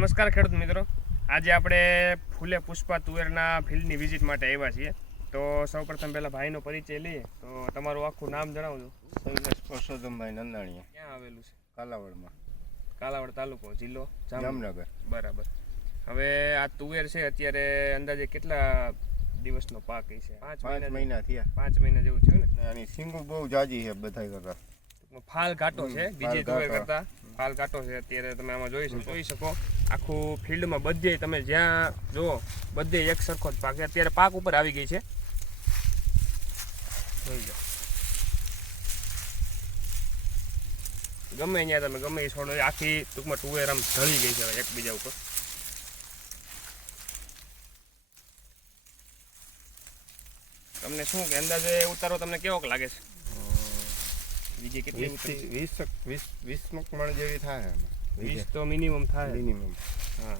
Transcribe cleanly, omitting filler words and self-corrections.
નમસ્કાર ખેડૂત મિત્રો, આજે આપણે ફૂલે પુષ્પા તુવેરના ફિલ્ડની વિઝિટ માટે આવ્યા છીએ. તો સૌપ્રથમ પહેલા ભાઈનો પરિચય લઈએ. તો તમારું આખું નામ જણાવજો. શૈલેષ પરસોત્તમભાઈ નંદાણીયા. ક્યાં આવેલું છે? કાલાવડમાં. કાલાવડ તાલુકો, જિલ્લો જામનગર. બરાબર. હવે આ તુવેર છે અત્યારે અંદાજે કેટલા દિવસનો પાક છે? 5 મહિના થયા. 5 મહિના જેવું થયું ને. આની સિંગુ બહુ જાજી છે બધા કરતા. ફાલ ઘાટો છે બીજી તુવેર કરતા, ફાલ ઘાટો છે. અત્યારે તમે આમાં જોઈ શકો આખું ફિલ્ડમાં બધે તમે જ્યાં જુઓ બધે એક સરખો જ પાક છે. અત્યારે પાક ઉપર આવી ગઈ છે, જોઈ જાઓ. ગમે અહીંયા તમે ગમે એ છોડો, આખી ટૂંકમાં તુવેર આમ ઢળી ગઈ છે એકબીજા ઉપર. તમને શું કે અંદાજે ઉતારો તમને કેવોક લાગે છે? બીજી કેટલી 20 મણ જેવી થાય. 20 તો મિનિમમ થાય. મિનિમમ. હા.